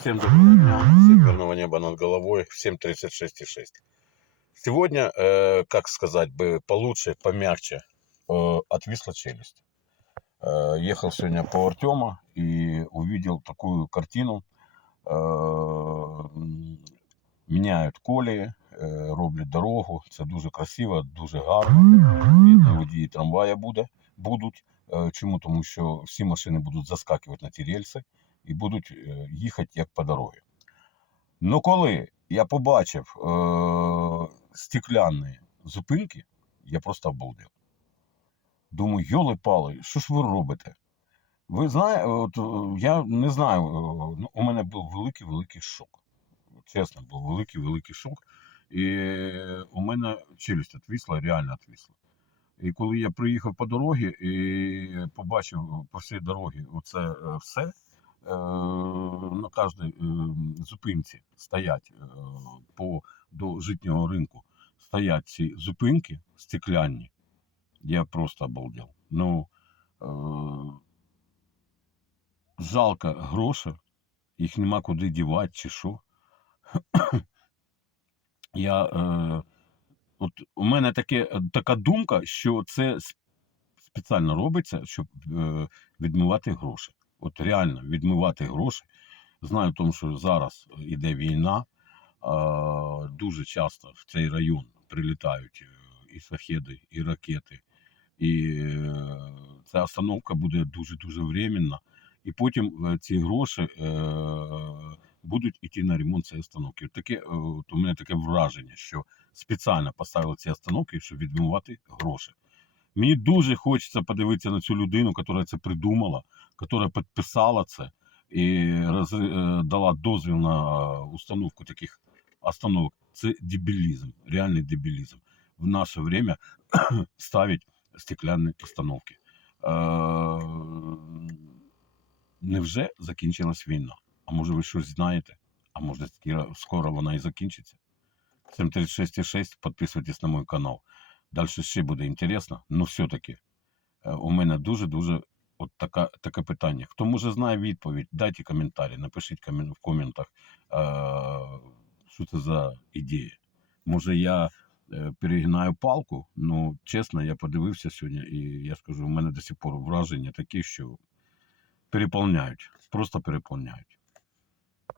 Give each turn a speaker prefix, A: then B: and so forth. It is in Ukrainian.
A: Всем доброго дня, всем верного неба над головой, всем 36,6. Сегодня, э, как сказать бы, получше, помягче, э, отвисла челюсть. Э, ехал сегодня по Артема и увидел такую картину. Э, м, міняють колії, е, роблять дорогу. Це дуже красиво, дуже гарно. Видно, водії трамвая буде, будуть. Е, Чому? Тому що всі машини будуть заскакувати на ті рельси І будуть е, їхати як по дорозі. Ну коли я побачив е, стекляні зупинки, я просто обалдел. Думаю, йоли пали, що ж ви робите? Ви знаєте, е, я не знаю, е, ну, у мене був великий-великий шок. Чесно, був великий-великий шок. І у мене челюсть відвисла, реально відвисла. І коли я приїхав по дорозі і побачив по всій дорозі оце е, все, е, на кожній е, зупинці стоять е, по, до житнього ринку стоять ці зупинки стеклянні, я просто обалдел. Ну, е, жалко грошей, їх нема куди дівати чи що. Я, е, от у мене таке, така думка, що це спеціально робиться, щоб е, відмивати гроші. От реально відмивати гроші. Знаю, тому що зараз іде війна. Е, дуже часто в цей район прилітають е, і шахеди, і ракети. І е, ця остановка буде дуже-дуже временна. І потім е, ці гроші е, будуть йти на ремонт цієї остановки. Таке, е, от у мене таке враження, що спеціально поставили ці остановки, щоб відмивати гроші. Мені дуже хочеться подивитися на цю людину, яка це придумала, яка підписала це і роз, е, дала дозвіл на установку таких остановок. Це дебілізм, реальний дебілізм. В наше время ставить стеклянні остановки. Е, Невже закінчилась війна? А може ви щось знаєте? А може скоро- вона і закінчиться? 736,6, підписуйтесь на мій канал. Далі ще буде інтересно, але все-таки е, у мене дуже-дуже от така, таке питання. Хто може знає відповідь, дайте коментарі, напишіть в коментах, що це за ідея. Може я е, перегинаю палку, ну чесно, я подивився сьогодні, і я скажу, у мене до сих пор враження такі, що переповняють, просто переповняють.